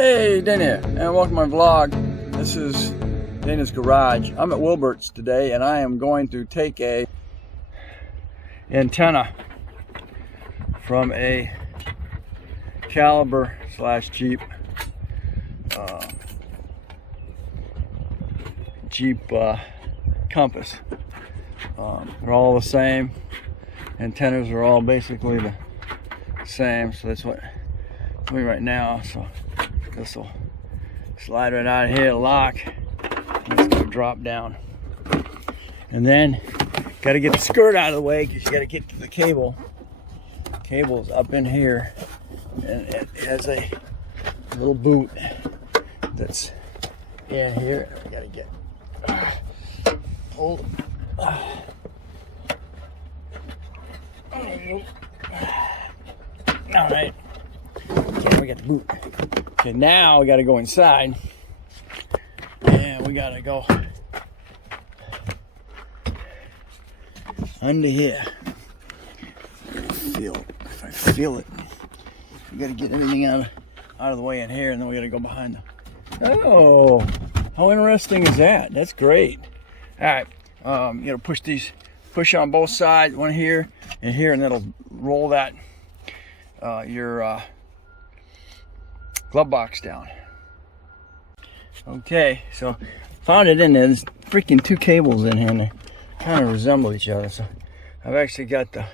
Hey, Dana, and welcome to my vlog. This is Dana's garage. I'm at Wilbert's today, and I am going to take a antenna from a Caliber / Jeep Compass. They're all the same. Antennas are all basically the same, so that's what I'm doing right now. So this will slide right out of here, lock, and it's gonna drop down. And then got to get the skirt out of the way because you got to get to the cable. The cable's up in here, and it has a little boot that's in here. I got to get hold. All right. Okay, we got the boot. Okay, now we got to go inside, and we got to go under here. If I feel it, we got to get everything out of the way in here, and then we got to go behind the. Oh, how interesting is that? That's great. All right, you know, push on both sides, one here and here, and that'll roll that your glove box down. Okay, so found it in there. There's freaking two cables in here, and they kind of resemble each other. So I've actually got the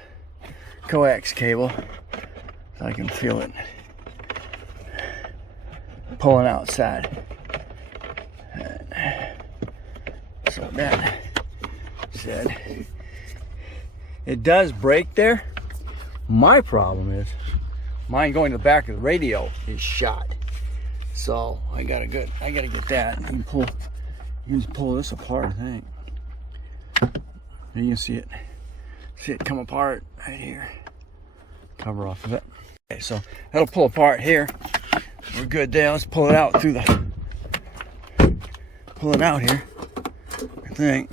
coax cable, so I can feel it pulling outside. So that said, it does break there. My problem is mine going to the back of the radio is shot. So I gotta get that. You can pull this apart, I think. And you can see it come apart right here. Cover off of it. Okay, so that'll pull apart here. We're good there. Let's pull it out through pull it out here, I think.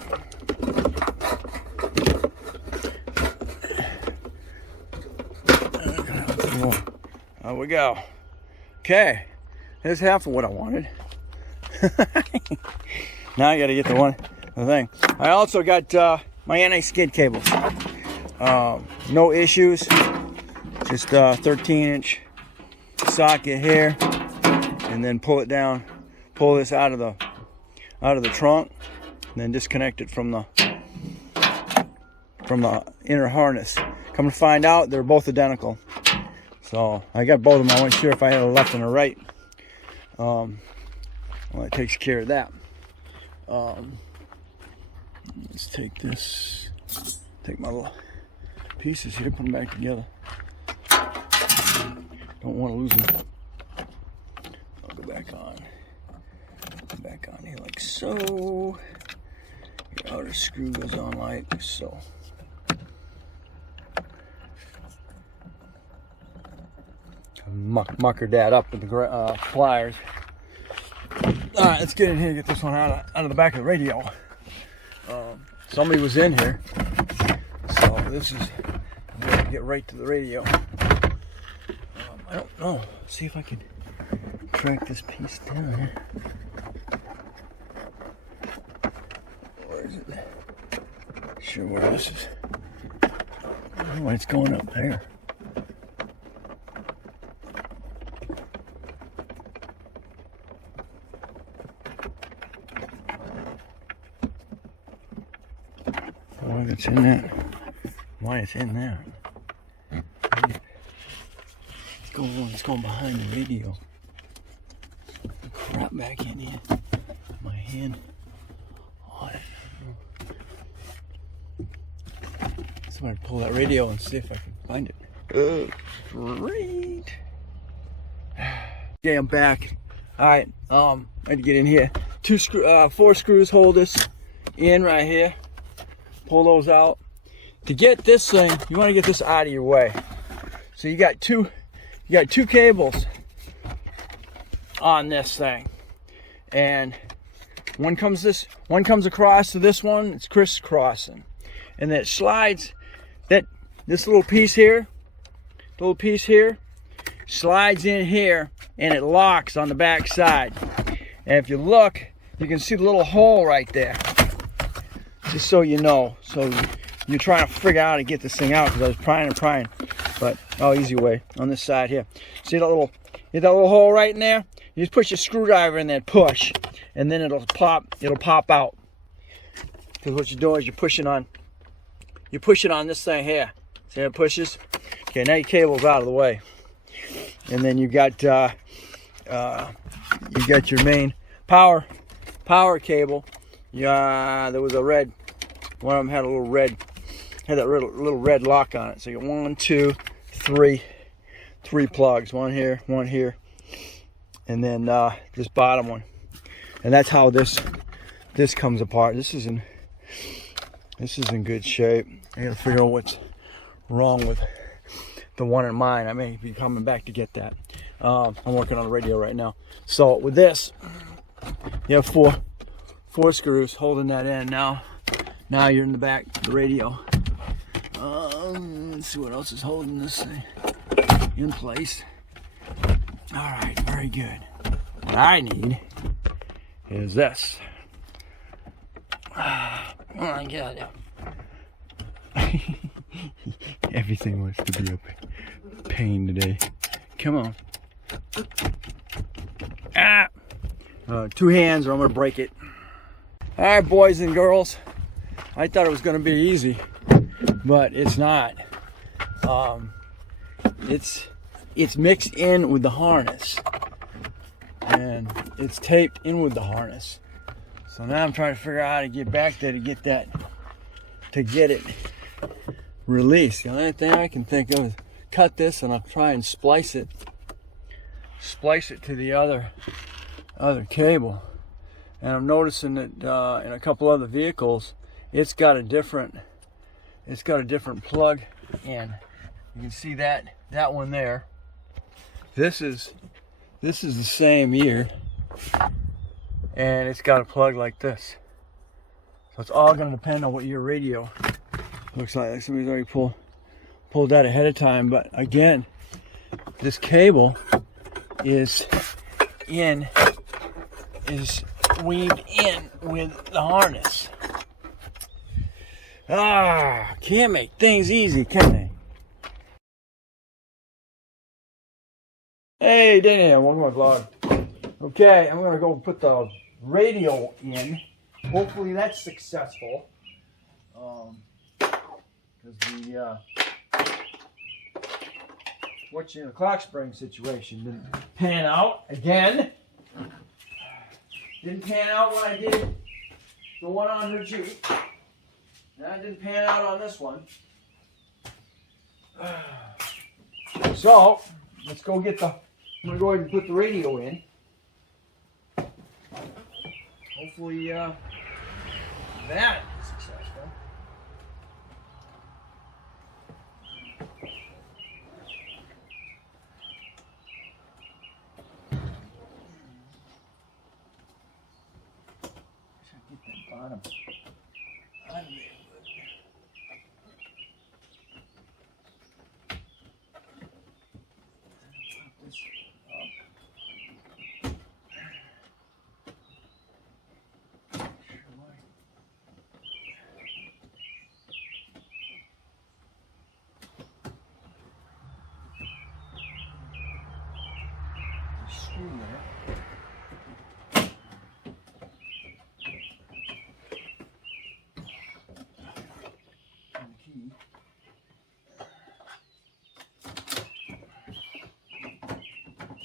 There we go. Okay, there's half of what I wanted. Now I got to get the thing. I also got my anti-skid cables. No issues. Just 13-inch socket here, and then pull it down. Pull this out of the trunk, and then disconnect it from the inner harness. Come to find out, they're both identical. So I got both of them. I wasn't sure if I had a left and a right. Well, it takes care of that. Let's take my little pieces here, put them back together. Don't want to lose them. I'll go back on. Back on here like so. Your outer screw goes on like so. Muckered that up with the pliers. All right, let's get in here and get this one out of the back of the radio. Somebody was in here, so this is, I'm gonna get right to the radio. I don't know. Let's see if I can track this piece down here. Where is it? Sure where this is. Oh, it's going up there. It's in that. Why it's in there? It's going behind the radio. Crap back in here. My hand on it. So I'm gonna pull that radio and see if I can find it. Great. Okay, I'm back. All right. I had to get in here. 4 screws hold this in right here. Pull those out. To get this thing, you want to get this out of your way. So you got two cables on this thing, and one comes across to this one. It's crisscrossing, and it slides. This little piece here slides in here and it locks on the back side. And if you look, you can see the little hole right there. Just so you know. So you're trying to figure out how to get this thing out, because I was prying. But, oh, easy way. On this side here. See that little hole right in there? You just push your screwdriver in there, push. And then it'll pop out. Because what you're doing is you're pushing on this thing here. See how it pushes? Okay, now your cable's out of the way. And then you got your main power cable. Yeah, there was a red. One of them had a little red, had that little red lock on it. So you got 1, 2, 3 plugs. One here, and then this bottom one. And that's how this comes apart. This is in good shape. I gotta figure out what's wrong with the one in mine. I may be coming back to get that. I'm working on the radio right now. So with this, you have four screws holding that in. Now you're in the back of the radio. Let's see what else is holding this thing in place. All right, very good. What I need is this. Oh my God. Everything wants to be a pain today. Come on. Two hands or I'm gonna break it. All right, boys and girls. I thought it was gonna be easy, but it's not. It's mixed in with the harness, and it's taped in with the harness. So now I'm trying to figure out how to get back there to get it released. The only thing I can think of is cut this and I'll try and splice it to the other cable. And I'm noticing that in a couple other vehicles, it's got a different plug in. You can see that one there. This is the same ear, and it's got a plug like this. So it's all going to depend on what your radio looks like. Somebody's already pulled that ahead of time. But again, this cable is weaved in with the harness. Can't make things easy, can they? Hey, Dana, welcome to my vlog. Okay, I'm gonna go put the radio in. Hopefully that's successful. Because the watching the clock spring situation didn't pan out again. Didn't pan out when I did the one on her Jeep. That didn't pan out on this one. So let's go get I'm gonna go ahead and put the radio in. Hopefully that is successful. Get that bottom out of there.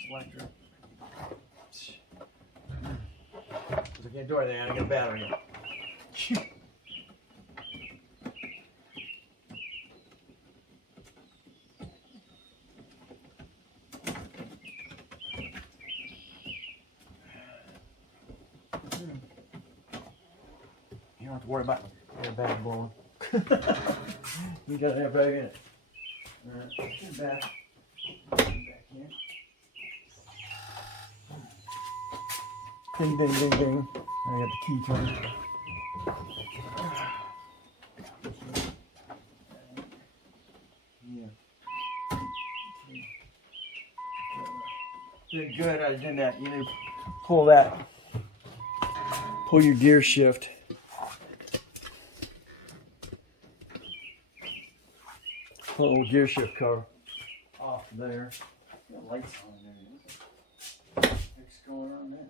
Selector. I can't do anything, I got a battery. You don't have to worry about that bag blowing. You got that bag in it. Alright, get back. Back here. Ding, ding, ding, ding. I got the key turned. Yeah. Big good at doing that. You need to pull your gear shift. Pull the little gear shift cover off there. Got lights on there. What's going on there?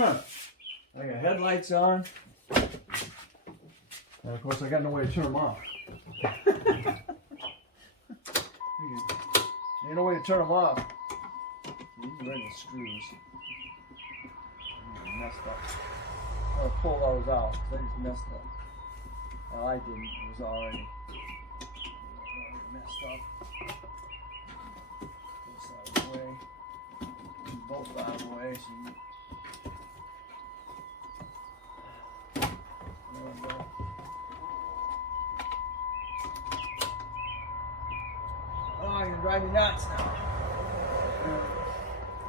Huh. I got headlights on. And of course I got no way to turn them off. Ain't no way to turn them off. These are the screws. Messed up. I'm gonna pull those out. They just messed up. Well, I didn't. It was already messed up. This out of the way. Both out of the way. So there we go. Oh, you're gonna drive me nuts now.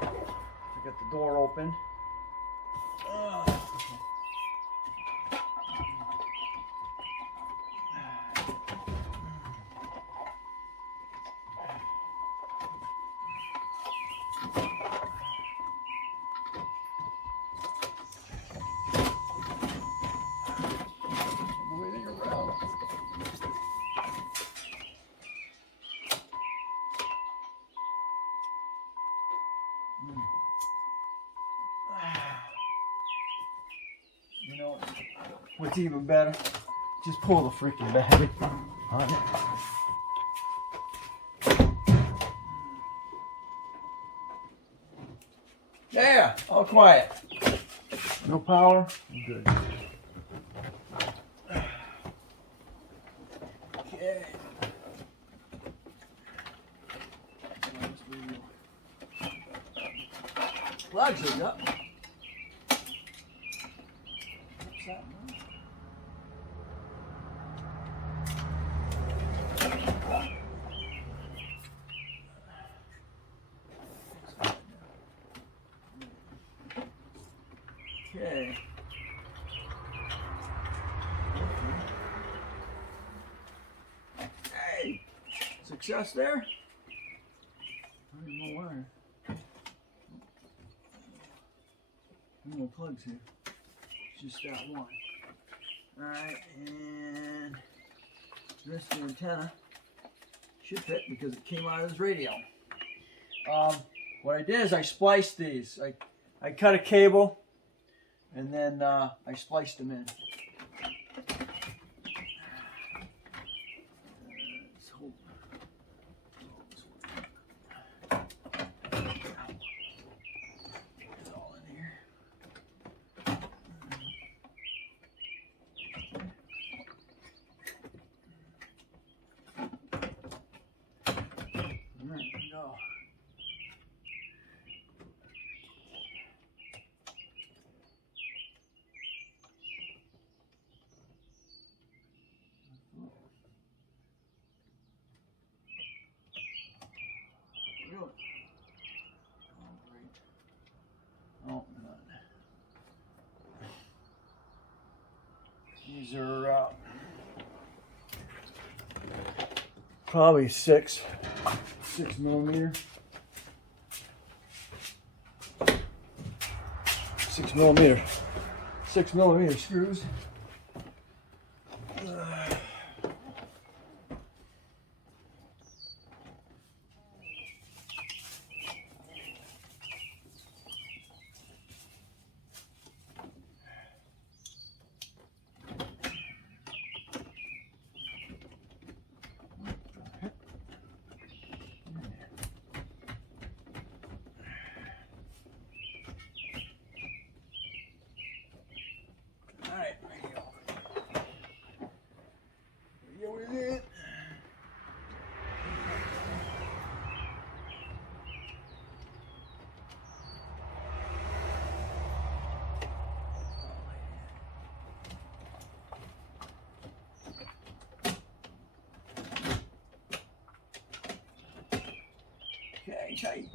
I got the door open. You know what's even better? Just pull the freaking battery on it. Yeah, all quiet. No power. I'm good. Okay. Plugs are up. What's that, man? Okay. Hey, success there? I don't know why. No plugs here. Just that one. Alright, and this antenna should fit because it came out of this radio. What I did is I spliced these. I cut a cable and then I spliced them in. Go. Oh, none. These are probably 6mm. 6mm screws. Okay, tight.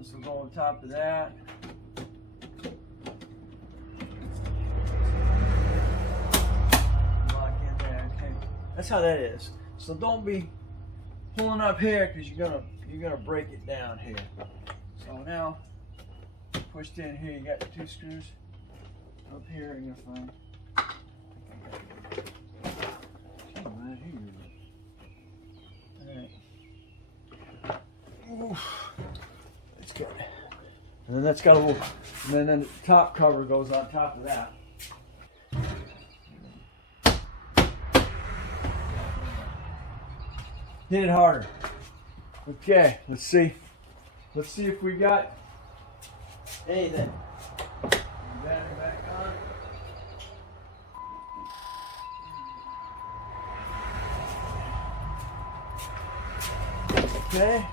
This will go on top of that. Lock in there. Okay. That's how that is. So don't be pulling up here because you're gonna break it down here. So now pushed in here, you got 2 screws up here. You're gonna find. Right here. All right. That's good. And then that's got a little. And then the top cover goes on top of that. Hit it harder. Okay, let's see. Let's see if we got anything. Battery back on. Okay.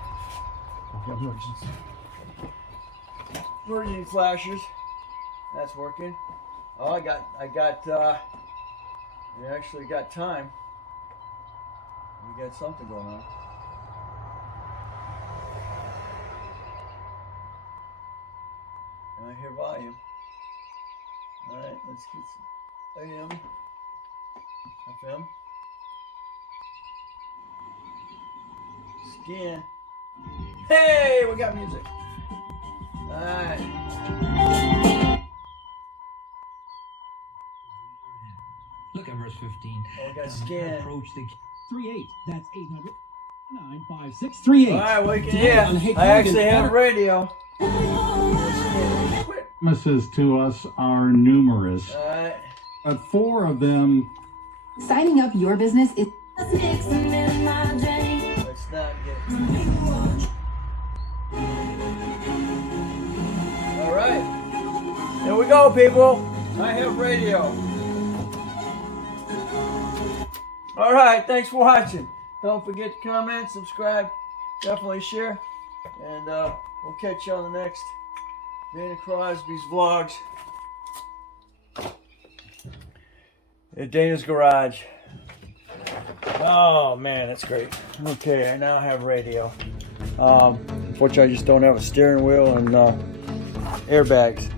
Emergency flashers. That's working. Oh, I actually got time. We got something going on. And I hear volume. Alright, let's get some AM, FM. Scan. Hey, we got music. Alright. Look at verse 15. Oh, we got scan. Approach the 38. That's 800 95638. Alright, we can hear. I actually have radio. Promises to us are numerous, Alright. but 4 of them. Signing up your business is. Let's not get. Alright. There we go, people. I have radio. Alright, thanks for watching. Don't forget to comment, subscribe, definitely share. And we'll catch you on the next Dana Crosby's vlogs at Dana's Garage. Oh man, that's great. Okay, I now have radio. Unfortunately, I just don't have a steering wheel and airbags.